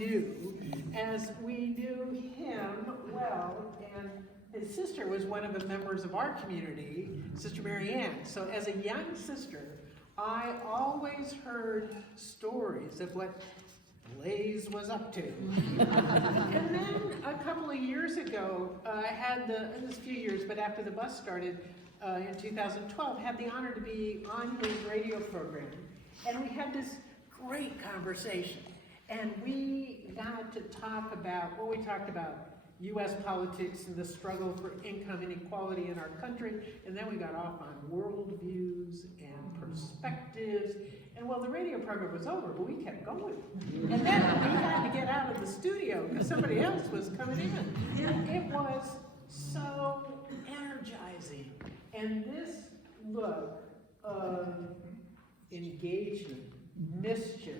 knew, as we knew him well, and his sister was one of the members of our community, Sister Mary Ann. So as a young sister, I always heard stories of what Blase was up to. And then a couple of years ago, I had it was a few years, but after the bus started in 2012, had the honor to be on his radio program. And we had this great conversation. And we got to talk about, well, we talked about U.S. politics and the struggle for income inequality in our country, and then we got off on worldviews and perspectives, and well, the radio program was over, but we kept going. And then we had to get out of the studio because somebody else was coming in. And it was so energizing. And this look of engagement, mischief,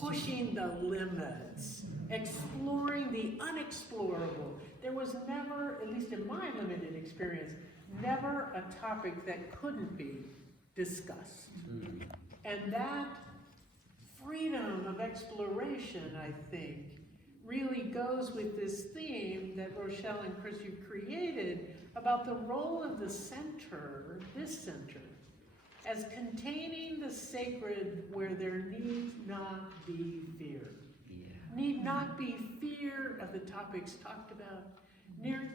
pushing the limits, exploring the unexplorable. There was never, at least in my limited experience, never a topic that couldn't be discussed. And that freedom of exploration, I think, really goes with this theme that Rochelle and Chris, you created about the role of the center, this center, as containing the sacred where there need not be fear. Need not be fear of the topics talked about,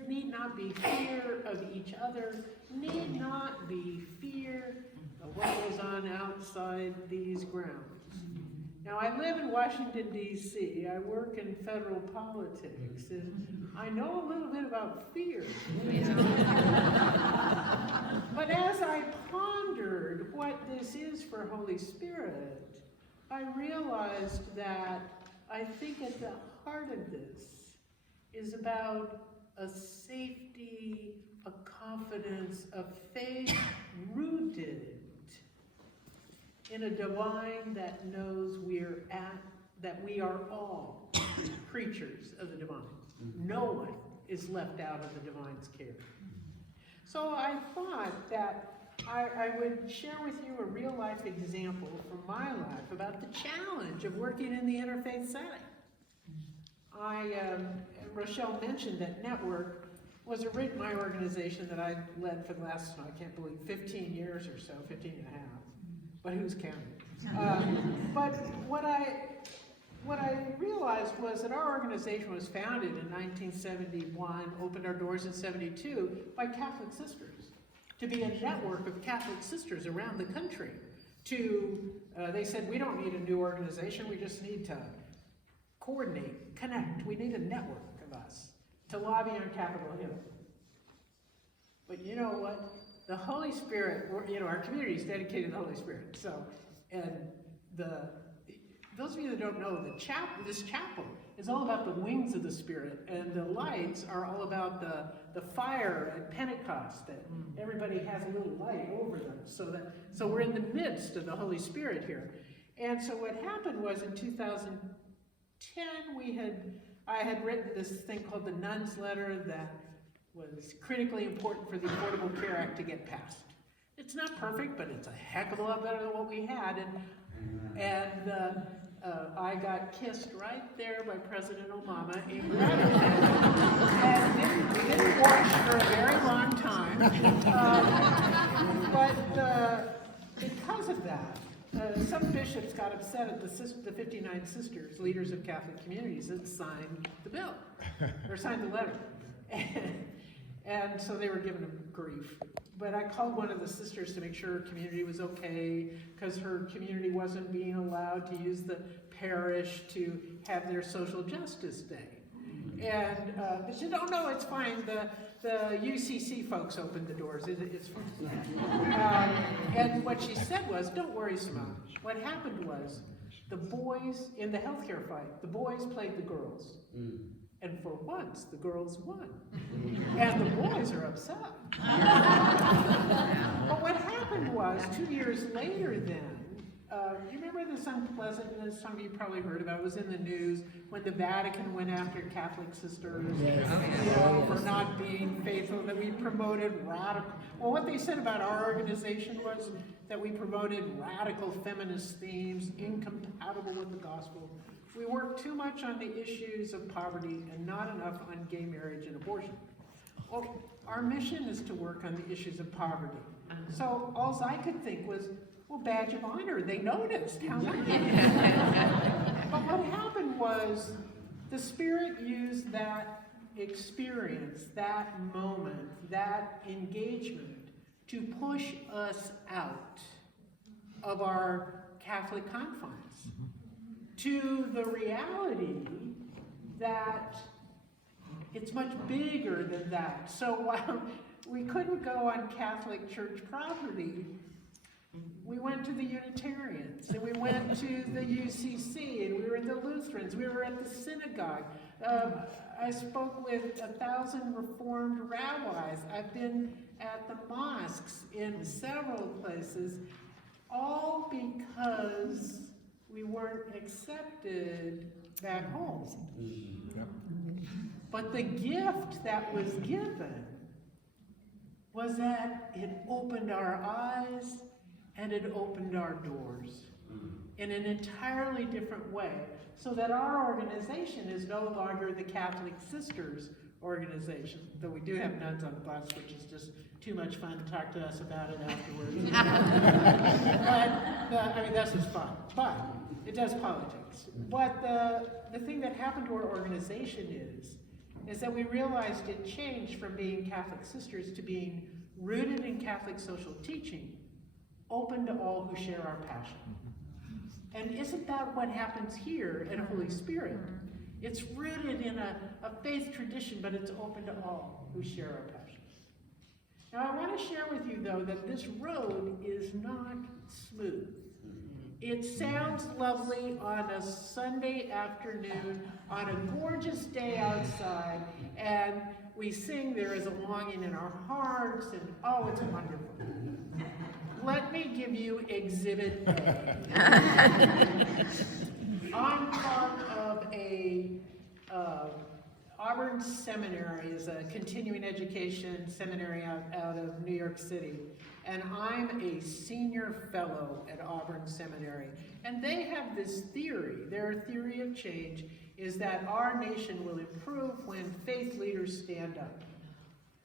need not be fear of each other, need not be fear of what goes on outside these grounds. Now, I live in Washington, D.C. I work in federal politics, and I know a little bit about fear. But as I pondered what this is for Holy Spirit, I realized that I think at the heart of this is about a safety, a confidence, a faith rooted in a divine that knows that we are all creatures of the divine. No one is left out of the divine's care. So I thought that I would share with you a real life example from my life about the challenge of working in the interfaith setting. Rochelle mentioned that Network was my organization that I led for the last, I can't believe, 15 years or so, 15 and a half. But who's counting? But what I realized was that our organization was founded in 1971, opened our doors in 72 by Catholic sisters, to be a network of Catholic sisters around the country. They said, we don't need a new organization, we just need to coordinate, connect. We need a network of us to lobby on Capitol Hill. But you know what? The Holy Spirit, our community is dedicated to the Holy Spirit. So, and those of you that don't know, this chapel is all about the wings of the Spirit, and the lights are all about the fire at Pentecost, that everybody has a little light over them. So we're in the midst of the Holy Spirit here. And so what happened was in 2010, I had written this thing called the Nun's Letter that was critically important for the Affordable Care Act to get passed. It's not perfect, but it's a heck of a lot better than what we had. And I got kissed right there by President Obama in gratitude. And didn't wash for a very long time. But because of that, some bishops got upset at the 59 sisters, leaders of Catholic communities, that signed the bill, or signed the letter. And so they were giving him grief. But I called one of the sisters to make sure her community was okay, because her community wasn't being allowed to use the parish to have their social justice day. And she said, oh no, it's fine. The UCC folks opened the doors. It's fine. And what she said was, don't worry, Simone. What happened was, the boys, in the healthcare fight, the boys played the girls. And for once, the girls won. And the boys are upset. But what happened was, 2 years later then, you remember this unpleasantness, some of you probably heard about, it was in the news, when the Vatican went after Catholic sisters, for not being faithful, that we promoted radical, well, what they said about our organization was that we promoted radical feminist themes, incompatible with the gospel. we work too much on the issues of poverty and not enough on gay marriage and abortion. Well, our mission is to work on the issues of poverty. So all I could think was, well, badge of honor, they noticed how much. But what happened was the Spirit used that experience, that moment, that engagement to push us out of our Catholic confines to the reality that it's much bigger than that. So while we couldn't go on Catholic church property, we went to the Unitarians, and we went to the UCC, and we were in the Lutherans, we were at the synagogue. I spoke with 1,000 Reformed rabbis. I've been at the mosques in several places, all because we weren't accepted back home. But the gift that was given was that it opened our eyes and it opened our doors in an entirely different way, so that our organization is no longer the Catholic Sisters organization, though we do have nuns on the bus, which is just too much fun to talk to us about it afterwards. But I mean, that's just fun, but it does politics. But the thing that happened to our organization is that we realized it changed from being Catholic Sisters to being rooted in Catholic social teaching, open to all who share our passion. And isn't that what happens here at Holy Spirit? It's rooted in a faith tradition, but it's open to all who share our passion. Now I want to share with you, though, that this road is not smooth. It sounds lovely on a Sunday afternoon, on a gorgeous day outside, and we sing "There is a Longing in Our Hearts," and oh, it's wonderful. Let me give you Exhibit A. I'm part of a Auburn Seminary, is a continuing education seminary out of New York City. And I'm a senior fellow at Auburn Seminary. And they have this theory, their theory of change is that our nation will improve when faith leaders stand up.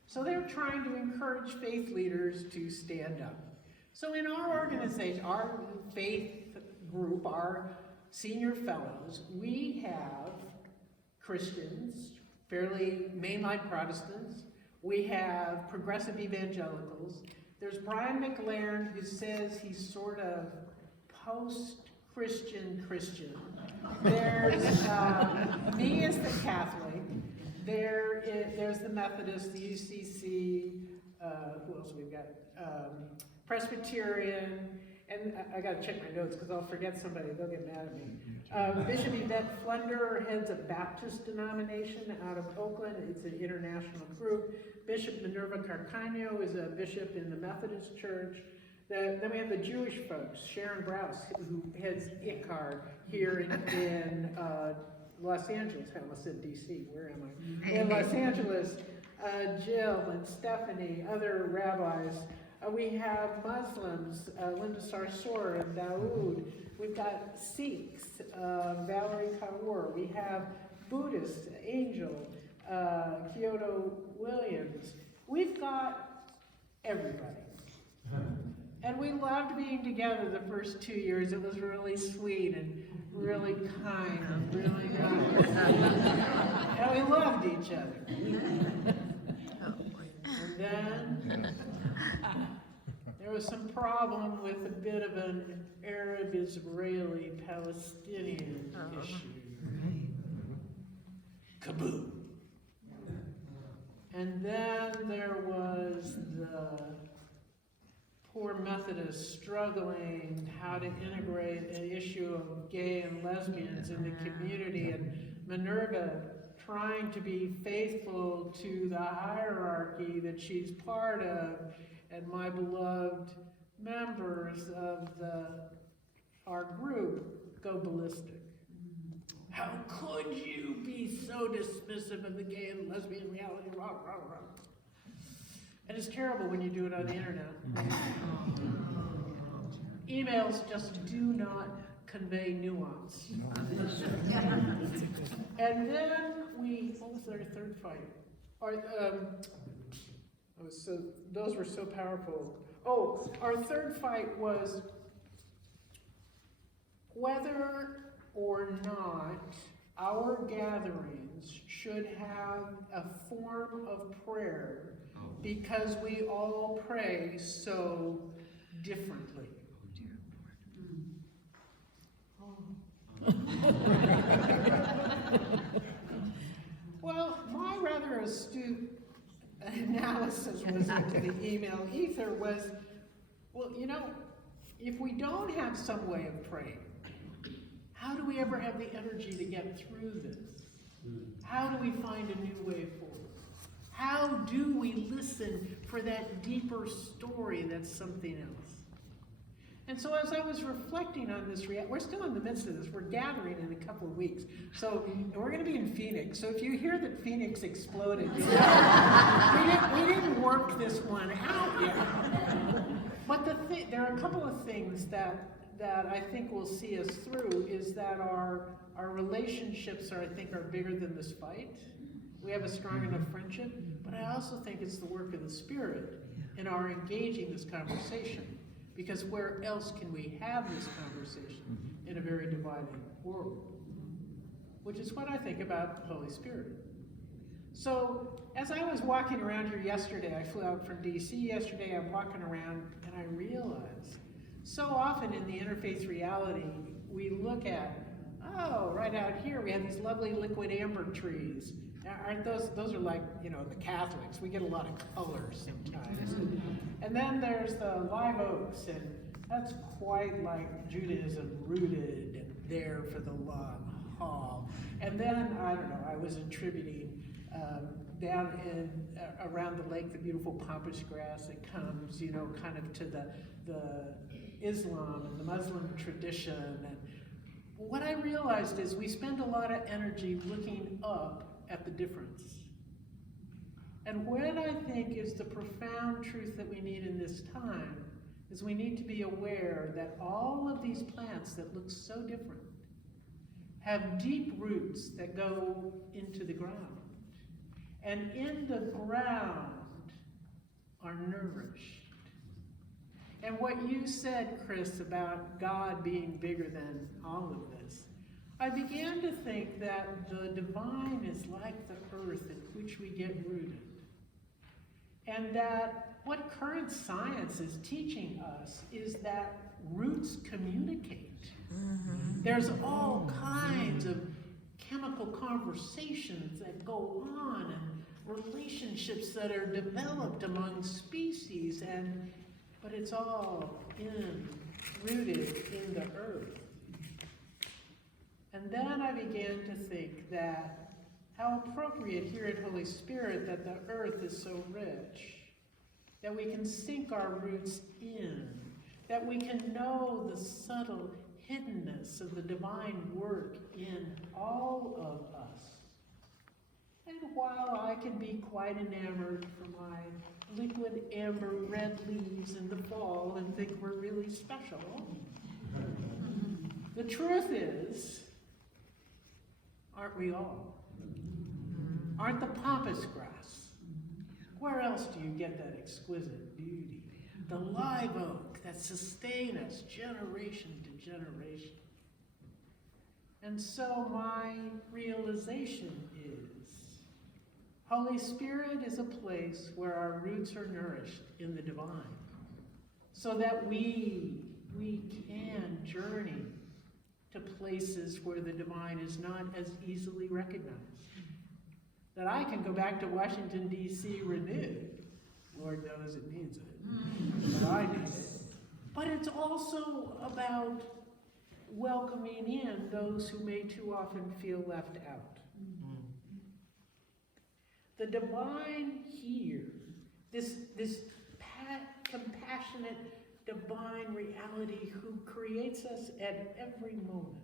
So they're trying to encourage faith leaders to stand up. So in our organization, our faith group, our senior fellows, we have Christians, fairly mainline Protestants. We have progressive evangelicals. There's Brian McLaren, who says he's sort of post-Christian Christian. There's me as the Catholic. There's the Methodist, the UCC, who else we've got? Presbyterian, and I gotta check my notes because I'll forget somebody, they'll get mad at me. Bishop Yvette Flunder heads a Baptist denomination out of Oakland. It's an international group. Bishop Minerva Carcaño is a bishop in the Methodist Church. Then we have the Jewish folks, Sharon Brous, who heads ICAR here in Los Angeles. I almost said DC, where am I? In Los Angeles, Jill and Stephanie, other rabbis. We have Muslims, Linda Sarsour and Daoud. We've got Sikhs, Valerie Kaur. We have Buddhists, Angel, Kyoto Williams. We've got everybody. And we loved being together the first 2 years. It was really sweet and really kind and really nice. And we loved each other. And then there was some problem with a bit of an Arab-Israeli-Palestinian issue. Kaboom. And then there was the poor Methodists struggling how to integrate the issue of gay and lesbians in the community, and Minerva trying to be faithful to the hierarchy that she's part of, and my beloved members of our group go ballistic. How could you be so dismissive of the gay and lesbian reality? Rah, rah, rah. And it's terrible when you do it on the internet. Emails just do not convey nuance. And then what was our third fight? Those were so powerful. Oh, our third fight was whether or not our gatherings should have a form of prayer because we all pray so differently. Well, my rather astute analysis was into the email ether was, well, if we don't have some way of praying, how do we ever have the energy to get through this? How do we find a new way forward? How do we listen for that deeper story that's something else? And so as I was reflecting on this, we're still in the midst of this. We're gathering in a couple of weeks. And we're going to be in Phoenix. So if you hear that Phoenix exploded, we didn't work this one out yet. But there are a couple of things that I think will see us through is that our relationships are bigger than this fight. We have a strong enough friendship, but I also think it's the work of the Spirit in our engaging this conversation. Because where else can we have this conversation in a very divided world? Which is what I think about the Holy Spirit. So as I was walking around here yesterday, I flew out from DC yesterday, I'm walking around and I realized so often in the interfaith reality, we look at, right out here we have these lovely liquid amber trees. Aren't those are like, the Catholics. We get a lot of colors sometimes. And then there's the live oaks, and that's quite like Judaism, rooted and there for the long haul. And then, I don't know, I was attributing down around the lake, the beautiful pampas grass that comes, kind of to the Islam and the Muslim tradition. And what I realized is we spend a lot of energy looking up at the difference. And what I think is the profound truth that we need in this time is we need to be aware that all of these plants that look so different have deep roots that go into the ground. And in the ground are nourished. And what you said, Chris, about God being bigger than all of this, I began to think that the divine is like the earth in which we get rooted. And that what current science is teaching us is that roots communicate. Mm-hmm. There's all kinds of chemical conversations that go on and relationships that are developed among species, but it's all rooted in the earth. And then I began to think that how appropriate here at Holy Spirit that the earth is so rich, that we can sink our roots in, that we can know the subtle hiddenness of the divine work in all of us. And while I can be quite enamored for my liquid amber red leaves in the fall and think we're really special, the truth is, aren't we all? Aren't the pampas grass? Where else do you get that exquisite beauty? The live oak that sustain us generation to generation. And so my realization is, Holy Spirit is a place where our roots are nourished in the divine, so that we can journey to places where the divine is not as easily recognized. That I can go back to Washington, D.C. renewed. Lord knows it needs it, but I need it. But it's also about welcoming in those who may too often feel left out. The divine here, this compassionate divine reality who creates us at every moment,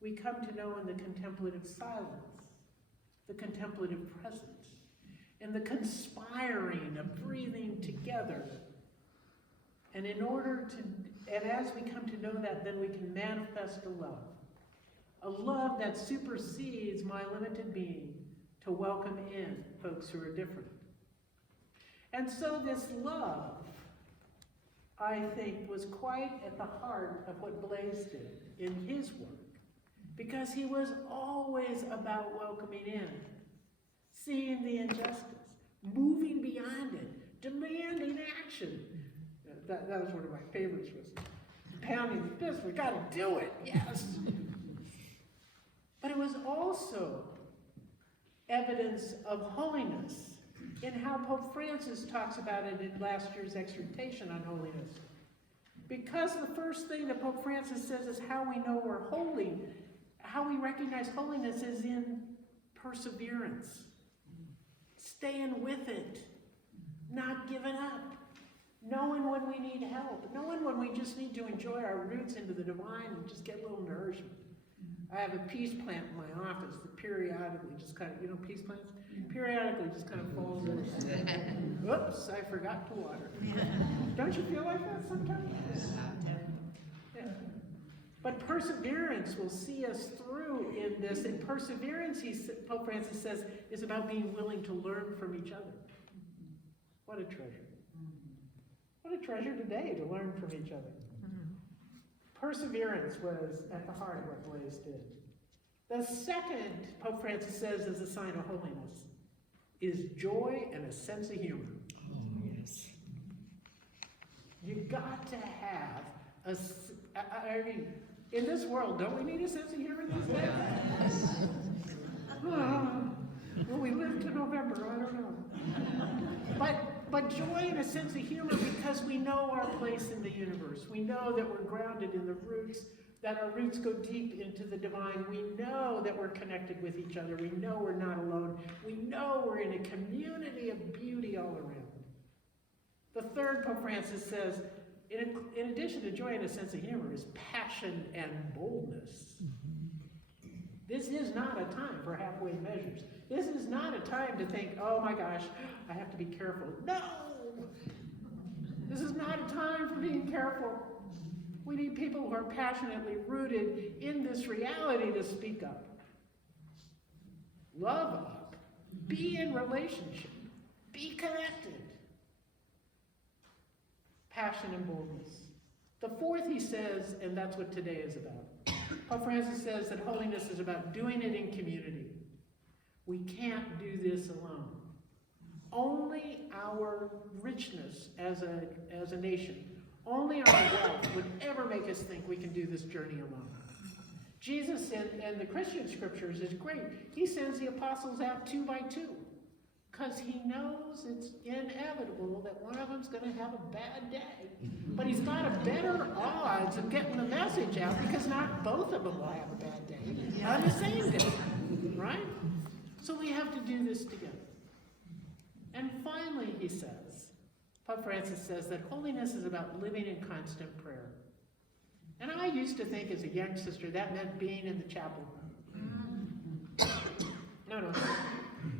we come to know in the contemplative silence, the contemplative presence, and the conspiring of breathing together. And in order to And as we come to know that, then we can manifest a love that supersedes my limited being to welcome in folks who are different. And so this love, I think, was quite at the heart of what Blase did in his work, because he was always about welcoming in, seeing the injustice, moving beyond it, demanding action. That was one of my favorites, was pounding the fist, we gotta do it, yes. But it was also evidence of holiness in how Pope Francis talks about it in last year's exhortation on holiness. Because the first thing that Pope Francis says is how we know we're holy, how we recognize holiness is in perseverance, staying with it, not giving up, knowing when we need help, knowing when we just need to enjoy our roots into the divine and just get a little nourishment. I have a peace plant in my office that periodically just kind of, peace plants? Periodically just kind of falls in. Whoops, I forgot to water. Don't you feel like that sometimes? Yeah. But perseverance will see us through in this. And perseverance, Pope Francis says, is about being willing to learn from each other. What a treasure. What a treasure today to learn from each other. Perseverance was at the heart of what Blase did. The second, Pope Francis says, is a sign of holiness, is joy and a sense of humor. Oh, yes. You've got to have I mean, in this world, don't we need a sense of humor these days? Will we live to November? I don't know. But joy and a sense of humor because we know our place in the universe. We know that we're grounded in the roots, that our roots go deep into the divine. We know that we're connected with each other. We know we're not alone. We know we're in a community of beauty all around. The third, Pope Francis says, in addition to joy and a sense of humor, is passion and boldness. This is not a time for halfway measures. This is not a time to think, oh my gosh, I have to be careful. No! This is not a time for being careful. We need people who are passionately rooted in this reality to speak up. Love up. Be in relationship. Be connected. Passion and boldness. The fourth, he says, and that's what today is about. Pope Francis says that holiness is about doing it in community. We can't do this alone. Only our richness as a nation, only our wealth would ever make us think we can do this journey alone. Jesus in the Christian scriptures is great. He sends the apostles out 2 by 2 because he knows it's inevitable that one of them's going to have a bad day. But he's got a better odds of getting the message out because not both of them will have a bad day on the same day, right? So we have to do this together. And finally, he says, Pope Francis says that holiness is about living in constant prayer. And I used to think as a young sister that meant being in the chapel room. No.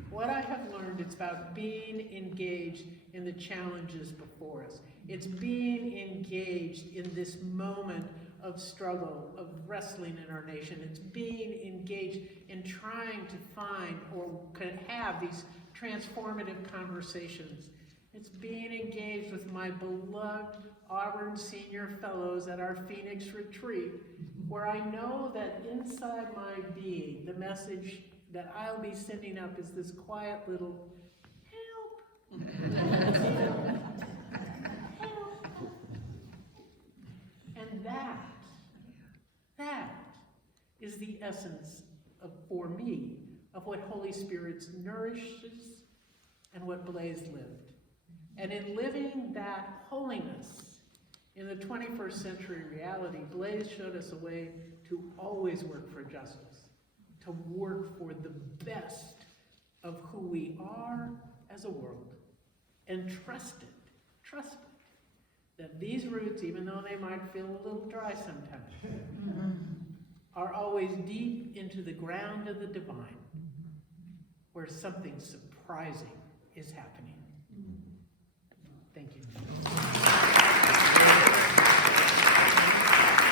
What I have learned, it's about being engaged in the challenges before us. It's being engaged in this moment of struggle, of wrestling in our nation. It's being engaged in trying to find or have these transformative conversations. It's being engaged with my beloved Auburn Senior Fellows at our Phoenix retreat, where I know that inside my being, the message that I'll be sending up is this quiet little, help, help. And that is the essence of, for me, of what Holy Spirit nourishes and what Blase lived. And in living that holiness in the 21st century reality, Blase showed us a way to always work for justice, to work for the best of who we are as a world, and trust it, that these roots, even though they might feel a little dry sometimes, are always deep into the ground of the divine, where something surprising is happening.